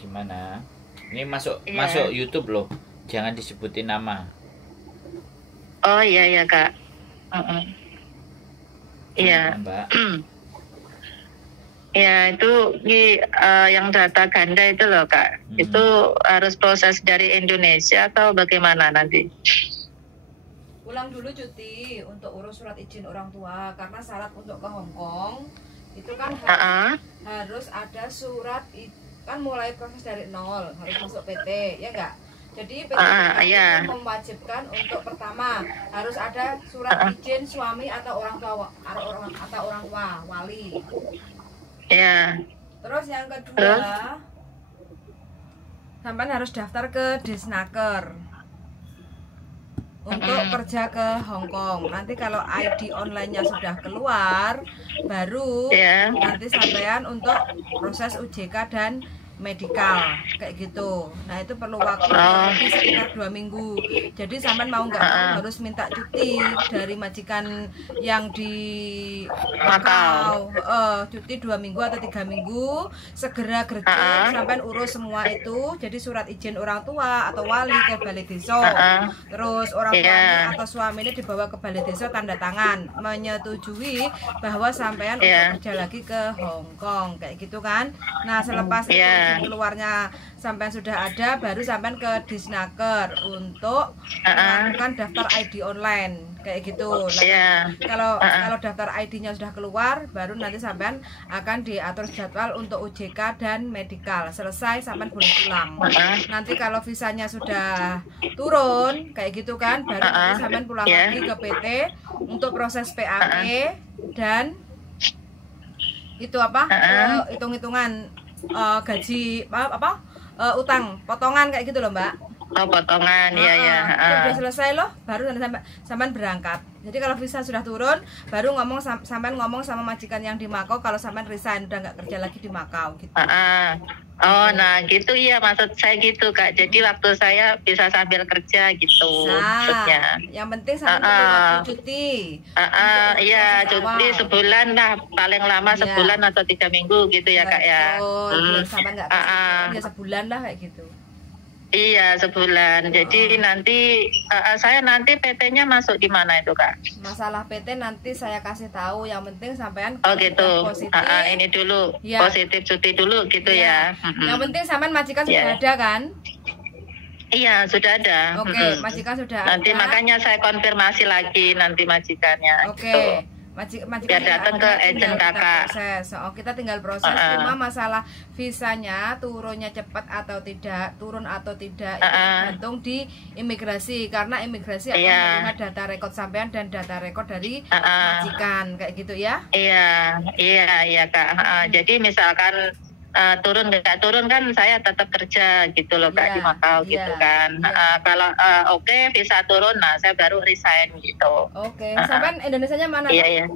Gimana? Ini masuk Iya. masuk YouTube loh. Jangan disebutin nama. Oh iya ya Kak. Iya. Gimana, Mbak? Ya itu yang data ganda itu loh Kak. Itu harus proses dari Indonesia atau bagaimana nanti? Ulang dulu cuti untuk urus surat izin orang tua, karena syarat untuk ke Hong Kong itu kan harus ada surat, kan mulai proses dari nol, harus masuk PT, ya enggak? Jadi PT itu mewajibkan untuk pertama harus ada surat izin suami atau orang tua wali. Ya. Terus yang kedua, sampean harus daftar ke Disnaker untuk kerja ke Hong Kong. Nanti kalau ID online-nya sudah keluar, baru nanti sampean untuk proses UJK dan medikal kayak gitu. Nah itu perlu waktu lebih sekitar 2 minggu. Jadi sampean mau nggak mau harus minta cuti dari majikan yang di Makau, cuti 2 minggu atau 3 minggu, segera gercep sampean urus semua itu. Jadi surat izin orang tua atau wali ke balai desa, terus orang tua atau suaminya dibawa ke balai desa, tanda tangan menyetujui bahwa sampean untuk kerja lagi ke Hong Kong kayak gitu kan. Nah selepas itu keluarnya sampean sudah ada, baru sampean ke Disnaker untuk melakukan daftar ID online kayak gitu. Nah, kalau daftar ID-nya sudah keluar, baru nanti sampean akan diatur jadwal untuk UJK dan medikal. Selesai sampean boleh pulang. Nanti kalau visanya sudah turun kayak gitu kan, baru nanti sampean pulang lagi ke PT untuk proses PAP dan itu apa? Hitung-hitungan gaji utang potongan kayak gitu loh Mbak. Oh potongan Sudah selesai loh, baru sampean berangkat. Jadi kalau visa sudah turun, baru sampean ngomong sama majikan yang di Makau kalau sampean resign, udah nggak kerja lagi di Makau gitu. Nah gitu ya, maksud saya gitu Kak. Jadi waktu saya bisa sambil kerja gitu maksudnya. Yang penting sampean perlu waktu cuti. Iya cuti sebulan lah, paling lama sebulan atau 3 minggu gitu ya Kak ya. Biar sampean nggak kerja, ya sebulan lah kayak gitu. Iya sebulan. Jadi nanti saya nanti PT-nya masuk di mana itu Kak? Masalah PT nanti saya kasih tahu. Yang penting sampean gitu. Positif. Ini dulu positif cuti dulu gitu ya. Yang penting sampean majikan sudah ada kan? Iya sudah ada. Oke, majikan sudah ada. Nanti makanya saya konfirmasi lagi nanti majikannya. Oke. Majikan biar datang ke agent Kakak. Kita tinggal proses. Cuma masalah visanya turunnya cepat atau tidak, turun atau tidak itu tergantung di imigrasi, karena imigrasi akan melihat data rekod sampean dan data rekod dari majikan kayak gitu ya. Iya Kak. Jadi misalkan turun nggak turun kan saya tetap kerja gitu loh Kak di Makau gitu kan. Kalau bisa turun, nah saya baru resign gitu. Sampai Indonesianya mana? Iya.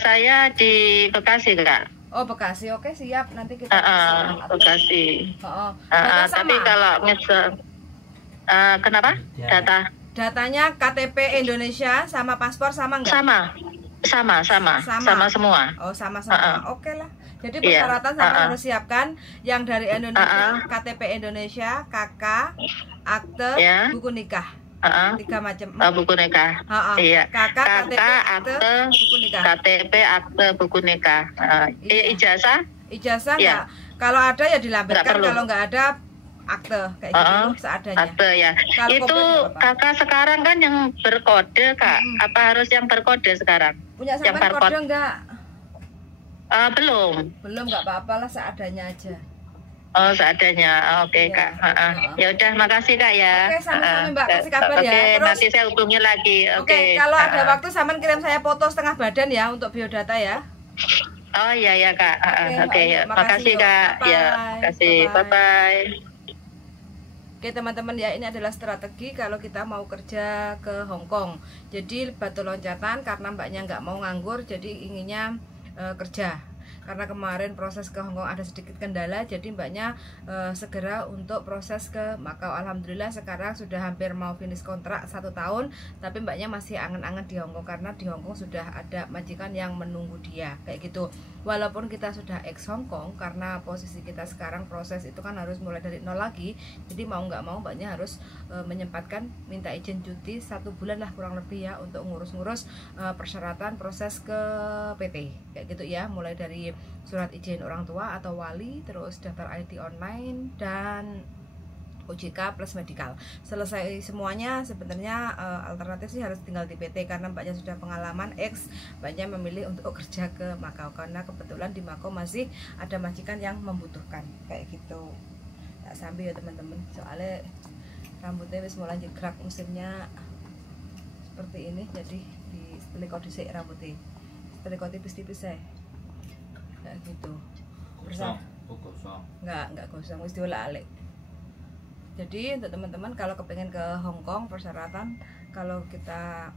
Saya di Bekasi Kak. Oh Bekasi, oke siap, nanti kita Bekasi. Tapi kalau misal kenapa? Datanya KTP Indonesia sama paspor sama nggak? Sama semua. Oh sama-sama. Oke lah. Jadi persyaratan sampai harus siapkan yang dari Indonesia, KTP Indonesia, KK, akte, buku nikah. 3 macam. Buku nikah. Iya. KK, akte, buku nikah. KTP, akte, buku nikah. Ijazah? Ijazah nggak. Kalau ada ya dilampirkan, kalau nggak ada akte kayak gitu seadanya. Akte ya. Itu Kakak sekarang kan yang berkode Kak. Apa harus yang berkode sekarang? Punya sampean kode enggak? Belum nggak apa-apa lah, seadanya aja. Seadanya. Oke Kak. Ya udah, makasih Kak ya. Oke, sama-sama Mbak, kasih kabar ya. Terus nanti saya hubungi lagi. Oke, kalau ada waktu sampean kirim saya foto setengah badan ya untuk biodata ya. Oh iya Kak. Oke, ya. Makasih Kak. Ya, makasih. Bye. Oke teman-teman ya, ini adalah strategi kalau kita mau kerja ke Hong Kong. Jadi batu loncatan karena mbaknya nggak mau nganggur, jadi inginnya kerja. Karena kemarin proses ke Hong Kong ada sedikit kendala, jadi mbaknya segera untuk proses ke Makau. Alhamdulillah sekarang sudah hampir mau finish kontrak 1 tahun, tapi mbaknya masih angen-angen di Hong Kong karena di Hong Kong sudah ada majikan yang menunggu dia kayak gitu. walaupun kita sudah ex Hongkong, karena posisi kita sekarang proses itu kan harus mulai dari nol lagi, jadi mau nggak mau mbaknya harus menyempatkan minta izin cuti 1 bulan lah kurang lebih ya, untuk ngurus-ngurus persyaratan proses ke PT kayak gitu ya, mulai dari surat izin orang tua atau wali, terus daftar ID online, dan OJK plus medical. Selesai semuanya sebenarnya alternatif sih harus tinggal di PT, karena mbaknya sudah pengalaman X, mbaknya memilih untuk kerja ke Makau karena kebetulan di Makau masih ada majikan yang membutuhkan kayak gitu. Tak sambil ya teman-teman, soalnya rambutnya wis mulai jegrag musimnya seperti ini, jadi di setelikot dhisik rambutnya, setelikot tipis-tipis ya kayak gitu. Gosong, gosong. Enggak gosong, wis diolak-alik. Jadi untuk teman-teman kalau kepengen ke Hongkong, persyaratan kalau kita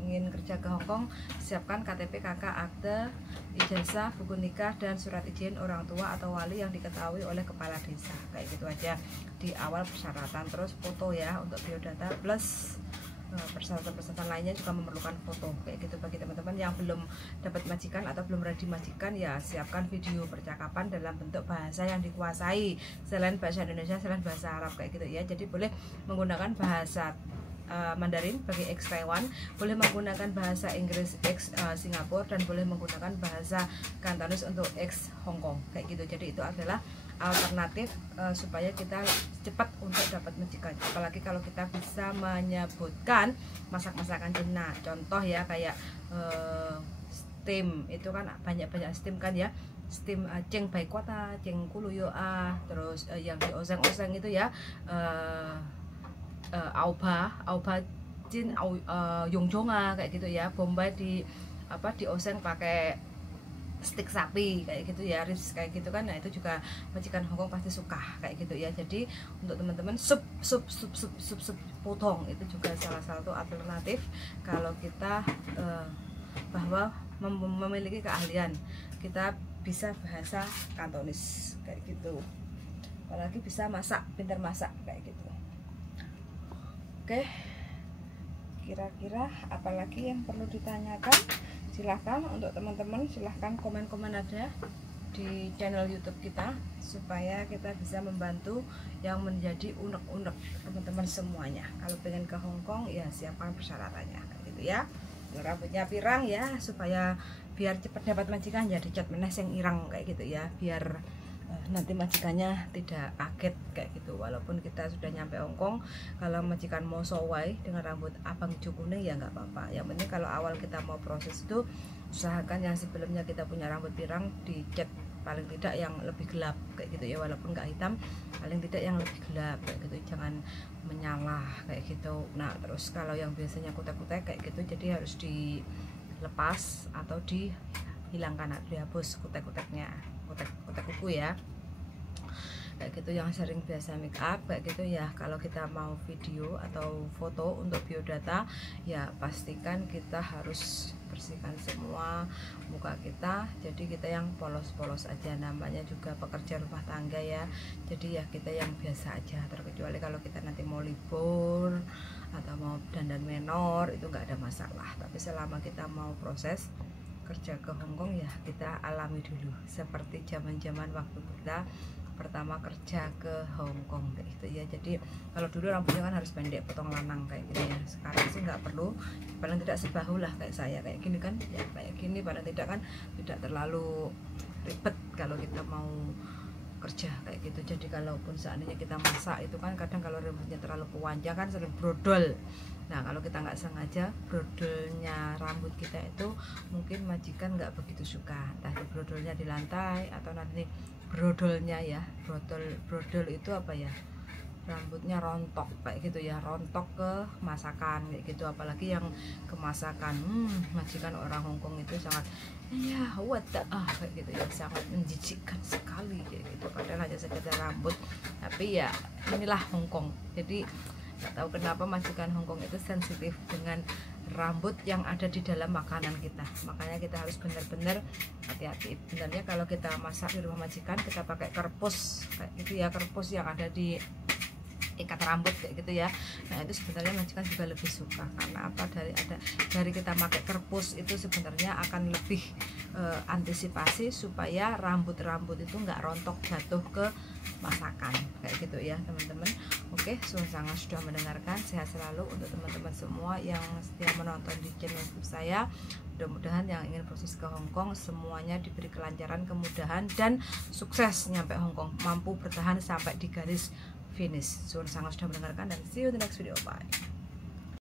ingin kerja ke Hongkong, siapkan KTP, KK, akte, ijazah, buku nikah, dan surat izin orang tua atau wali yang diketahui oleh kepala desa. Kayak gitu aja di awal persyaratan. Terus foto ya untuk biodata, plus persyaratan-persyaratan lainnya juga memerlukan foto kayak gitu. Bagi teman-teman yang belum dapat majikan atau belum ready majikan, ya siapkan video percakapan dalam bentuk bahasa yang dikuasai selain bahasa Indonesia, selain bahasa Arab kayak gitu ya. Jadi boleh menggunakan bahasa Mandarin bagi ex Taiwan, boleh menggunakan bahasa Inggris ex Singapura, dan boleh menggunakan bahasa Kantonis untuk ex Hongkong kayak gitu. Jadi itu adalah alternatif supaya kita cepat untuk dapat majikan. Apalagi kalau kita bisa menyebutkan masak-masakan Cina, contoh ya kayak steam, itu kan banyak-banyak steam kan ya, steam ceng bai kuata, ceng kuluyo terus yang di oseng-oseng itu ya auba jin yongjonga kayak gitu ya, bombay di oseng pakai stik sapi kayak gitu ya, ribs kayak gitu kan. Nah itu juga majikan Hongkong pasti suka kayak gitu ya. Jadi untuk teman-teman sup potong itu juga salah satu alternatif kalau kita bahwa memiliki keahlian, kita bisa bahasa Kantonis kayak gitu, apalagi bisa masak, pintar masak kayak gitu. Oke, kira-kira apalagi yang perlu ditanyakan? Silahkan untuk teman-teman, silahkan komen-komen aja di channel YouTube kita supaya kita bisa membantu yang menjadi unek-unek teman-teman semuanya. Kalau pengen ke Hongkong ya siapkan persyaratannya kayak gitu ya. Rambutnya pirang ya, supaya biar cepat dapat majikan ya dicat meneh sing irang kayak gitu ya, biar nanti majikannya tidak kaget kayak gitu. Walaupun kita sudah nyampe Hongkong, kalau majikan mau sowai dengan rambut abang hijau kuning ya nggak apa-apa. Yang penting kalau awal kita mau proses itu usahakan yang sebelumnya kita punya rambut pirang dicat paling tidak yang lebih gelap kayak gitu ya, walaupun nggak hitam paling tidak yang lebih gelap kayak gitu, jangan menyala kayak gitu. Nah terus kalau yang biasanya kutek-kutek kayak gitu jadi harus dilepas atau dihilangkan, dihapus kutek-kuteknya, kutek kuku ya kayak gitu. Yang sering biasa make up kayak gitu ya, kalau kita mau video atau foto untuk biodata ya pastikan kita harus bersihkan semua muka kita, jadi kita yang polos-polos aja, namanya juga pekerja rumah tangga ya, jadi ya kita yang biasa aja, terkecuali kalau kita nanti mau libur atau mau dandan menor itu nggak ada masalah. Tapi selama kita mau proses kerja ke Hongkong ya kita alami dulu seperti zaman-zaman waktu kita pertama kerja ke Hongkong kayak gitu ya. Jadi kalau dulu rambutnya kan harus pendek, potong lanang kayak gitu ya, sekarang sih nggak perlu, paling tidak sebahu lah kayak saya kayak gini kan ya, kayak gini paling tidak kan tidak terlalu ribet kalau kita mau kerja kayak gitu. Jadi kalaupun seandainya kita masak itu kan kadang kalau rambutnya terlalu panjang kan sering brodol. Nah kalau kita nggak sengaja brodolnya rambut kita itu mungkin majikan nggak begitu suka, entah itu brodolnya di lantai atau nanti brodolnya ya, brodol itu apa ya, rambutnya rontok kayak gitu ya, rontok ke masakan kayak gitu. Apalagi yang ke masakan majikan orang Hongkong itu sangat ya kayak gitu ya, sangat menjijikkan sekali kayak gitu. Padahal hanya sekedar rambut, tapi ya inilah Hongkong. Jadi nggak tahu kenapa majikan Hongkong itu sensitif dengan rambut yang ada di dalam makanan kita, makanya kita harus benar-benar hati-hati. Sebenarnya kalau kita masak di rumah majikan kita pakai kerpus kayak gitu ya, kerpus yang ada di ikat rambut kayak gitu ya. Nah itu sebenarnya majikan juga lebih suka, karena apa, dari kita pakai kerpus itu sebenarnya akan lebih antisipasi supaya rambut itu nggak rontok jatuh ke masakan kayak gitu ya teman-teman. Oke, sangat sudah mendengarkan, sehat selalu untuk teman-teman semua yang setia menonton di channel YouTube saya. Mudah-mudahan yang ingin proses ke Hongkong semuanya diberi kelancaran, kemudahan, dan sukses nyampe Hongkong, mampu bertahan sampai di garis finish. Sangat sudah mendengarkan, dan see you in the next video. Bye.